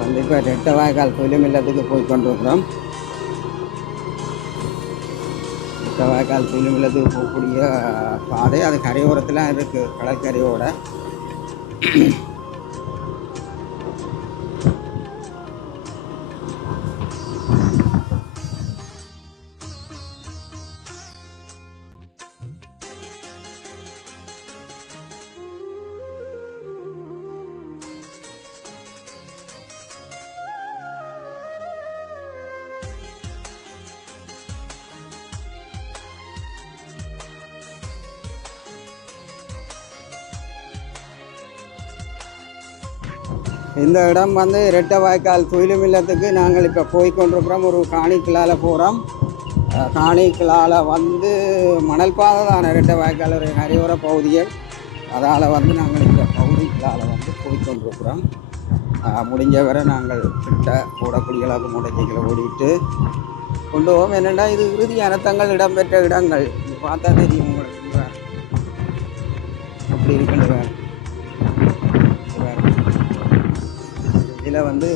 வந்து இப்போ ரெட்டவாய்க்கால் தொழிலும் இல்லத்துக்கு போய் கொண்டிருக்கிறோம். ரெட்டவாய்க்கால் தொழிலும் இல்லத்துக்கு போகக்கூடிய பாதை அது கரையோரத்தில் இருக்குது, கடற்கரையோட. இந்த இடம் வந்து ரெட்டவாய்க்கால் துயிலும் இல்லத்துக்கு நாங்கள் இப்போ போய்கொண்டிருக்கிறோம். ஒரு காணிக்கலால் போகிறோம். காணிக்கலால் வந்து மணல் பாதை தான் ரெட்டவாய்க்கால் ஒரு கரையோர பகுதிகள். அதால் வந்து நாங்கள் இந்த பகுதிகளால் வந்து போய்கொண்டிருக்கிறோம். முடிஞ்ச வரை நாங்கள் கிட்ட ஓடக்கூடியளவுக்கு முடைச்சிகளை ஓடிட்டு கொண்டு போவோம். என்னென்னா இது இறுதி அனர்த்தங்கள் இடம்பெற்ற இடங்கள். இது பார்த்தா தெரியும் உங்களுக்கு அப்படி இருக்கின்ற. இதில் வந்து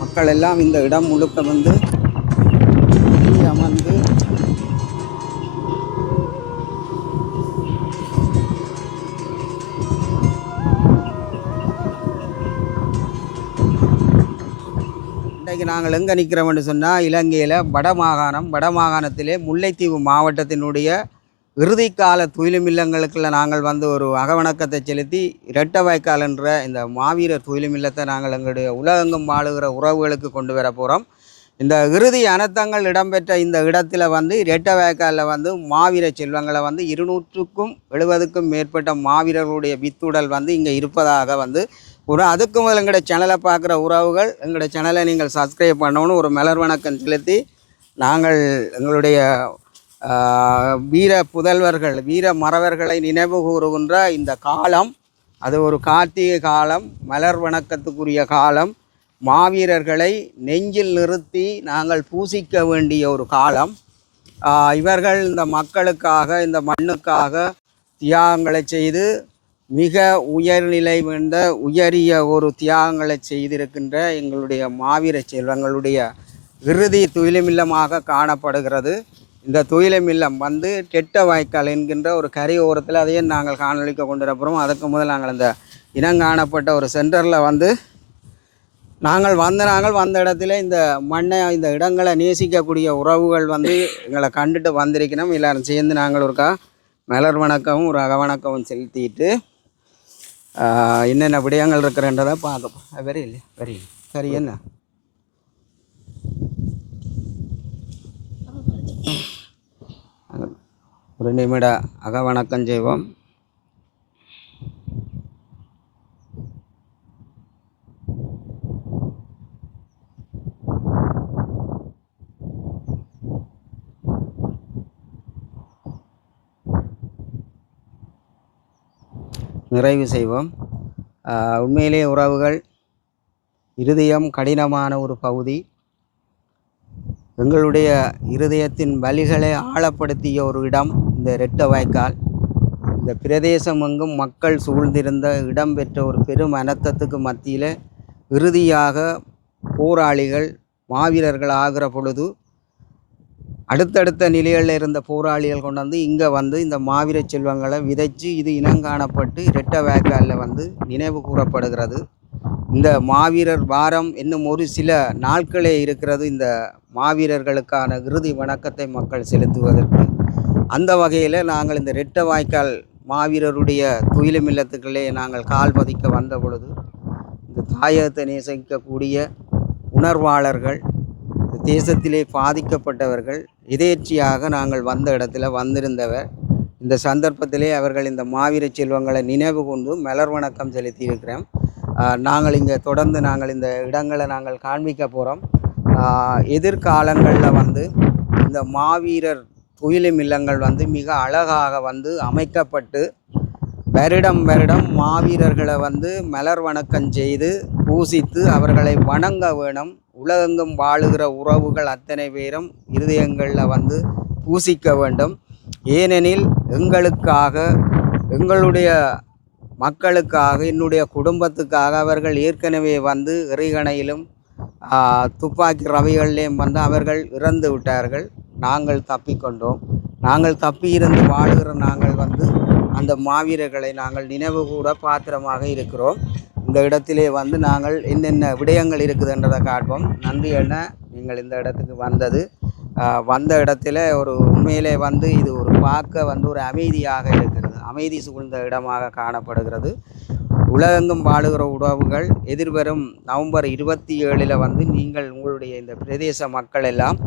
மக்கள் எல்லாம் இந்த இடம் முழுக்க வந்து அமர்ந்து இன்றைக்கு நாங்கள் எங்கே நிற்கிறோம்னு சொன்னால் இலங்கையில் வடமாகாணத்திலே முல்லைத்தீவு மாவட்டத்தினுடைய இறுதிக்கால துயிலும் இல்லங்களுக்குள்ள நாங்கள் வந்து ஒரு அகவணக்கத்தை செலுத்தி ரெட்டவாய்க்கால் என்ற இந்த மாவீரர் துயிலும் இல்லத்தை நாங்கள் எங்களுடைய உலகெங்கும் வாழுகிற உறவுகளுக்கு கொண்டு வர போகிறோம். இந்த இறுதி அனர்த்தங்கள் இடம்பெற்ற இந்த இடத்துல வந்து ரெட்டவாய்க்காலில் வந்து மாவீர செல்வங்களை வந்து 270க்கும் மேற்பட்ட மாவீரர்களுடைய வித்துடல் வந்து இங்கே இருப்பதாக வந்து அதுக்கு முதல் எங்களுடைய சேனலை பார்க்குற உறவுகள் எங்களுடைய சேனலை நீங்கள் சப்ஸ்கிரைப் பண்ணணும்னு ஒரு மலர் வணக்கம் செலுத்தி நாங்கள் எங்களுடைய வீர புதல்வர்கள் வீர மறவர்களை நினைவு கூறுகின்ற இந்த காலம் அது ஒரு கார்த்திகை காலம், மலர் வணக்கத்துக்குரிய காலம். மாவீரர்களை நெஞ்சில் நிறுத்தி நாங்கள் பூசிக்க வேண்டிய ஒரு காலம். இவர்கள் இந்த மக்களுக்காக இந்த மண்ணுக்காக தியாகங்களை செய்து மிக உயர்நிலை வேண்ட உயரிய ஒரு தியாகங்களை செய்திருக்கின்ற எங்களுடைய மாவீர செல்வங்களுடைய இறுதி துயிலுமில்லமாக காணப்படுகிறது. இந்த துயிலும் இல்லம் வந்து ரெட்டவாய்க்கால் என்கின்ற ஒரு கரையோரத்தில் அதையே நாங்கள் காணொலிக்க கொண்டிருக்கிறோம். அதுக்கு முதல் நாங்கள் இந்த இனங்காணப்பட்ட ஒரு சென்டரில் வந்து நாங்கள் வந்த இடத்துல இந்த மண்ணை இந்த இடங்களை நேசிக்கக்கூடிய உறவுகள் வந்து எங்களை கண்டுட்டு வந்திருக்கணும். எல்லோரும் சேர்ந்து நாங்கள் ஒருக்கா மலர் வணக்கமும் ஒரு அகவணக்கமும் செலுத்திட்டு என்னென்ன விடயங்கள் இருக்கிறன்றதை பார்ப்போம். வெரி சரி என்ன ஒரு நிமிட அகவணக்கம் செய்வோம். நிறைவு செய்வோம். உண்மையிலே உறவுகள், இருதயம் கடினமான ஒரு பகுதி. எங்களுடைய இருதயத்தின் வலிகளை ஆழப்படுத்திய ஒரு இடம் இந்த ரெட்டவாய்க்கால். இந்த பிரதேசம் எங்கும் மக்கள் சூழ்ந்திருந்த இடம் பெற்ற ஒரு பெரும் அனர்த்தத்துக்கு மத்தியில் இறுதியாக போராளிகள் மாவீரர்கள் ஆகிற பொழுது அடுத்தடுத்த நிலைகளில் இருந்த போராளிகள் கொண்டு வந்து இங்கே வந்து இந்த மாவீர செல்வங்களை விதைச்சு இது இனங்காணப்பட்டு ரெட்டவாய்க்காலில் வந்து நினைவு கூறப்படுகிறது. இந்த மாவீரர் வாரம் இன்னும் ஒரு சில நாட்களே இருக்கிறது இந்த மாவீரர்களுக்கான இறுதி வணக்கத்தை மக்கள் செலுத்துவதற்கு. அந்த வகையில் நாங்கள் இந்த ரெட்டவாய்க்கால் மாவீரருடைய துயிலும் இல்லத்துக்களே நாங்கள் கால் பதிக்க வந்த பொழுது இந்த தாயகத்தை நேசிக்கக்கூடிய உணர்வாளர்கள், தேசத்திலே பாதிக்கப்பட்டவர்கள் எதேர்ச்சியாக நாங்கள் வந்த இடத்துல வந்திருந்தவர் இந்த சந்தர்ப்பத்திலே அவர்கள் இந்த மாவீர செல்வங்களை நினைவு கொண்டு மலர் வணக்கம் செலுத்தி இருக்கிறோம். நாங்கள் இங்கே தொடர்ந்து நாங்கள் இந்த இடங்களை நாங்கள் காண்பிக்க போகிறோம். எதிர்காலங்களில் வந்து இந்த மாவீரர் துயிலும் இல்லங்கள் வந்து மிக அழகாக வந்து அமைக்கப்பட்டு வருடம் மாவீரர்களை வந்து மலர் வணக்கம் செய்து பூசித்து அவர்களை வணங்க வேணும். உலகெங்கும் வாழுகிற உறவுகள் அத்தனை பேரும் இருதயங்களில் வந்து பூசிக்க வேண்டும். ஏனெனில் எங்களுக்காக எங்களுடைய மக்களுக்காக என்னுடைய குடும்பத்துக்காக அவர்கள் ஏற்கனவே வந்து எறிகணையிலும் துப்பாக்கி ரவைகளிலேயும் வந்து அவர்கள் இறந்து விட்டார்கள். நாங்கள் தப்பிக்கொண்டோம். நாங்கள் தப்பியிருந்து வாழுகிற நாங்கள் வந்து அந்த மாவீரர்களை நாங்கள் நினைவு கூட பாத்திரமாக இருக்கிறோம். இந்த இடத்திலே வந்து நாங்கள் என்னென்ன விடயங்கள் இருக்குதுன்றதை காட்டுவோம். நன்றி அண்ணா, நீங்கள் இந்த இடத்துக்கு வந்த இடத்துல ஒரு உண்மையிலே வந்து இது ஒரு பார்க்க வந்து ஒரு அமைதியாக இருக்கிறது. அமைதி சூழ்ந்த இடமாக காணப்படுகிறது. உலகெங்கும் வாழுகிற உறவுகள் எதிர்வரும் நவம்பர் 27 வந்து நீங்கள் உங்களுடைய இந்த பிரதேச மக்கள் எல்லாம்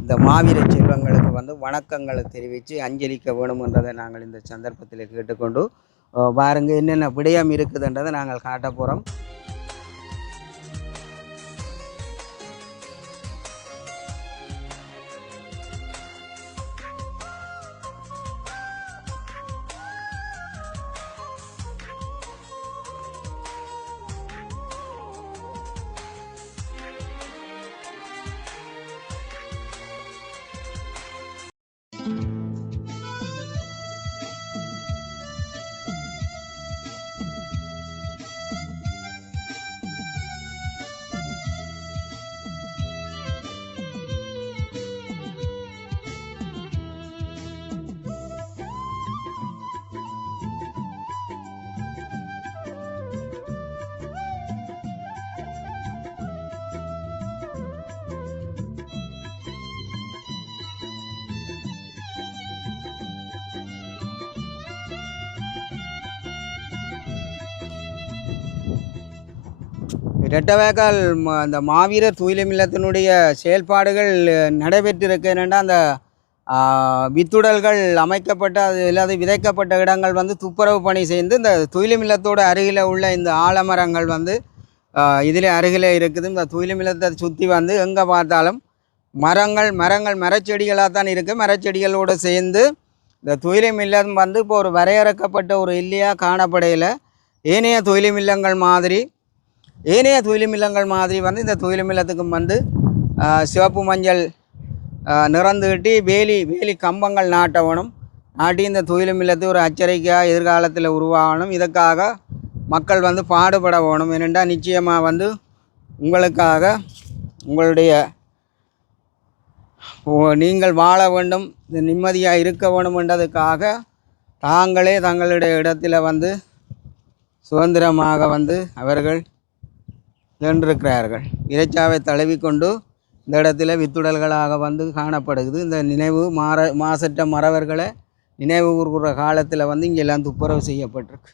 இந்த மாவீர செல்வங்களுக்கு வந்து வணக்கங்களை தெரிவித்து அஞ்சலிக்க வேணும் என்றதை நாங்கள் இந்த சந்தர்ப்பத்தில் கேட்டுக்கொண்டு பாருங்க என்னென்ன விடயம் இருக்குதுன்றதை நாங்கள் காட்ட போகிறோம். இரட்டவேக்கால் அந்த மாவீரர் தூய்மையில்லத்தினுடைய செயல்பாடுகள் நடைபெற்றிருக்கின்றன. அந்த வித்துடல்கள் அமைக்கப்பட்ட அது இல்லாத விதைக்கப்பட்ட இடங்கள் வந்து துப்புரவு பணி செய்து இந்த தூய்மையில்லத்தோடு அருகில் உள்ள இந்த ஆலமரங்கள் வந்து இதில் அருகில் இருக்குது. இந்த தூய்மையில்லத்தை சுற்றி வந்து எங்கே பார்த்தாலும் மரச்செடிகளாக தான் இருக்குது. மரச்செடிகளோடு சேர்ந்து இந்த தூய்மையில்லம் வந்து இப்போ ஒரு வரையறுக்கப்பட்ட ஒரு இல்லையாக காணப்படையில் ஏனைய தூய்மையில்லங்கள் மாதிரி வந்து இந்த தூய்மையில்லத்துக்கும் வந்து சிவப்பு மஞ்சள் நிறந்து கட்டி வேலி கம்பங்கள் நாட்டி இந்த தூய்மையில்லத்தை ஒரு எச்சரிக்கையாக எதிர்காலத்தில் உருவாகணும். இதற்காக மக்கள் வந்து பாடுபட வேணும். ஏனென்றால் நிச்சயமாக வந்து உங்களுக்காக உங்களுடைய நீங்கள் வாழ வேண்டும், நிம்மதியாக இருக்க வேண்டும் என்றதுக்காக தாங்களே தங்களுடைய இடத்துல வந்து சுதந்திரமாக வந்து அவர்கள் சென்றிருக்கிறார்கள். இறைச்சாவை தழுவிக்கொண்டு இந்த இடத்துல வித்துடல்களாக வந்து காணப்படுகிறது. இந்த நினைவு மாசற்ற மறவர்களை நினைவு கூறுகிற காலத்தில் வந்து இங்கெல்லாம் துப்புரவு செய்யப்பட்டிருக்கு.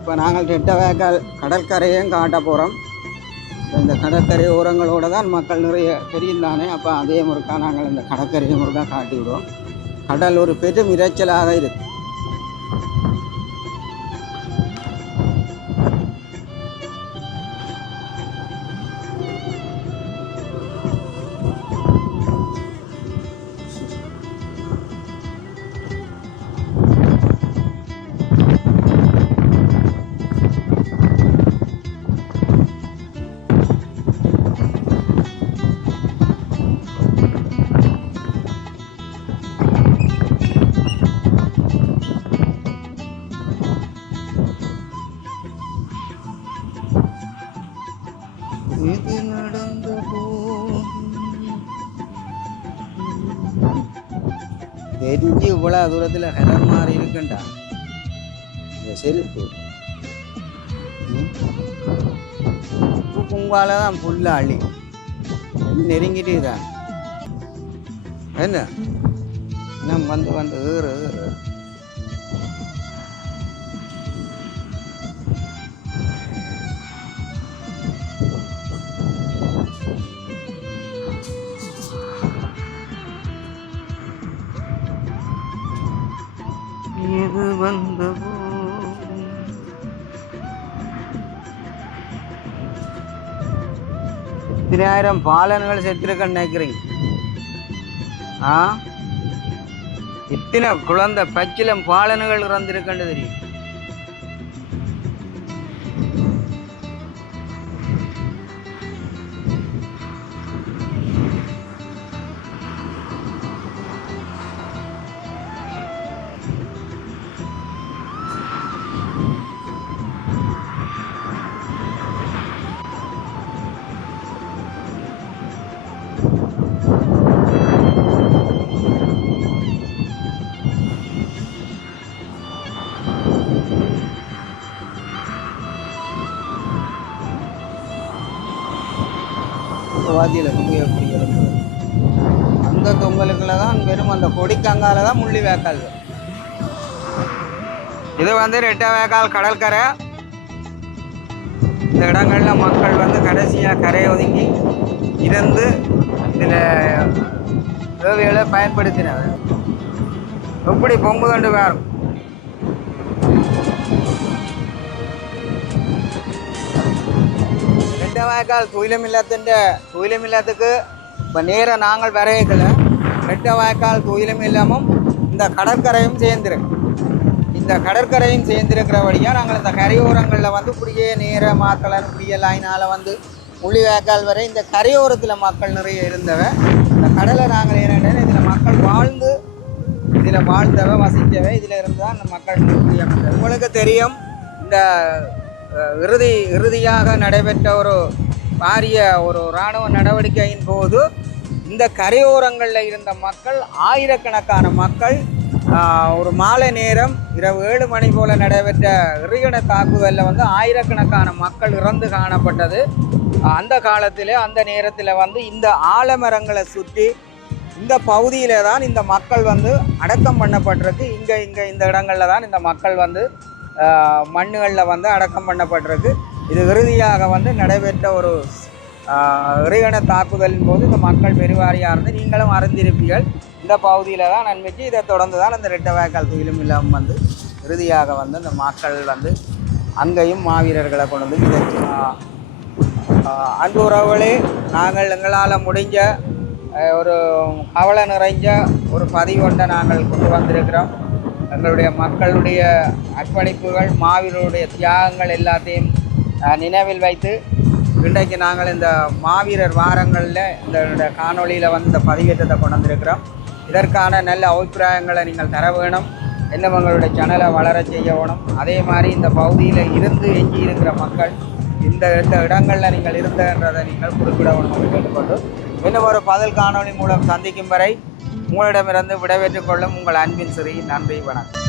இப்போ நாங்கள் ரெட்டவேக்கால் கடற்கரையும் காட்ட போகிறோம். இந்த கடற்கரை ஓரங்களோடு தான் மக்கள் நிறைய தெரியும் தானே. அப்போ அதே முறைக்கா நாங்கள் இந்த கடற்கரையை முறைக்கா காட்டி விடுவோம். கடல் ஒரு பெரும் இறைச்சலாக இருக்குது. இது நடந்த தெரிஞ்சு இவ்வளோ தூரத்தில் ஹெலர் மாறி இருக்குண்டா செருப்பு பூங்கால தான் புல்ல அள்ளி நெருங்கிட்டு தான் என்ன வந்து ஏறு இது வந்த எத்தனாயிரம் பாலன்கள் செத்துருக்கன்னு நினைக்கிறீங்க? இத்தனை குழந்தை பச்சிலம் பாலனுகள் இறந்திருக்கின்றது தெரியும். வாதியில் தொங்கு எப்படி எழுப்புறது அந்த தொங்கலுக்குள்ள தான் வெறும் அந்த கொடிக்கங்கால தான் முள்ளி வேக்கால். இது வந்து ரெட்டை வேக்கால் கடற்கரை. இந்த இடங்கள்ல மக்கள் வந்து கடைசியாக கரையை ஒதுங்கி இருந்து இதில் தேவைகளை பயன்படுத்தினார். எப்படி பொங்குதண்டு வேறும் ரெட்டை வாய்க்கால் துயிலமில்லத்துக்கு இப்போ நேராக நாங்கள் வரையக்கல. ரெட்டை வாய்க்கால் துயிலமில்லமும் இந்த கடற்கரையும் சேர்ந்துருக்கு. இந்த கடற்கரையும் சேர்ந்திருக்கிறபடியாக நாங்கள் இந்த கரையோரங்களில் வந்து இப்படியே நேராக மாத்தளன் இப்படியே லைனால் வந்து முள்ளி வாய்க்கால் வரை இந்த கரையோரத்தில் மக்கள் நிறைய இருந்தவை. இந்த கடலை நாங்கள் என்னென்னா இதில் மக்கள் வாழ்ந்து இதில் வாழ்ந்தவை வசித்தவை இதில் இருந்து தான் இந்த மக்கள் முடியாமல். உங்களுக்கு தெரியும் இந்த இறுதியாக நடைபெற்ற ஒரு பாரிய ஒரு இராணுவ நடவடிக்கையின் போது இந்த கரையோரங்களில் இருந்த மக்கள் ஆயிரக்கணக்கான மக்கள் ஒரு மாலை நேரம் இரவு 7 மணி போல் நடைபெற்ற இறையண தாக்குதலில் வந்து ஆயிரக்கணக்கான மக்கள் இறந்து காணப்பட்டது. அந்த காலத்தில் அந்த நேரத்தில் வந்து இந்த ஆலமரங்களை சுற்றி இந்த பகுதியில் தான் இந்த மக்கள் வந்து அடக்கம் பண்ணப்பட்டிருக்கு. இங்கே இந்த இடங்களில் தான் இந்த மக்கள் வந்து மண்ணுகளில் வந்து அடக்கம் பண்ணப்பட்டிருக்கு. இது இறுதியாக வந்து நடைபெற்ற ஒரு இறையண தாக்குதலின் போது இந்த மக்கள் பெருவாரியாக இருந்து நீங்களும் அறிந்திருப்பீர்கள். இந்த பகுதியில் தான் நன்மைக்கு இதை தொடர்ந்து தான் இந்த ரெட்டை வாய்க்கால் துயிலும் இல்லாமல் வந்து இறுதியாக வந்து இந்த மக்கள் வந்து அங்கேயும் மாவீரர்களை கொண்டு வந்து இதை அன்பு உறவுகளே, நாங்கள் எங்களால் முடிஞ்ச ஒரு கவலை நிறைஞ்ச ஒரு பதிவொன்றை நாங்கள் கொண்டு வந்திருக்கிறோம். எங்களுடைய மக்களுடைய அர்ப்பணிப்புகள் மாவீரருடைய தியாகங்கள் எல்லாத்தையும் நினைவில் வைத்து இன்றைக்கு நாங்கள் இந்த மாவீரர் வாரங்களில் இந்த காணொலியில் வந்து இந்த பதிவேற்றத்தை கொண்டு வந்திருக்கிறோம். இதற்கான நல்ல அபிப்பிராயங்களை நீங்கள் தர வேணும். இன்னும் எங்களுடைய சேனலை வளர செய்ய வேணும். அதே மாதிரி இந்த பகுதியில் இருந்து எஞ்சி இருக்கிற மக்கள் இந்த இடங்களில் நீங்கள் இருந்தன்றதை நீங்கள் குறிப்பிட வேணும் என்று கேட்டுக்கொண்டு இன்னும் ஒரு பதில் காணொலி மூலம் சந்திக்கும் வரை உங்களிடமிருந்து விடைபெற்றுக் கொள்ளும் உங்கள் அன்பின் சிறி. நன்றி, வணக்கம்.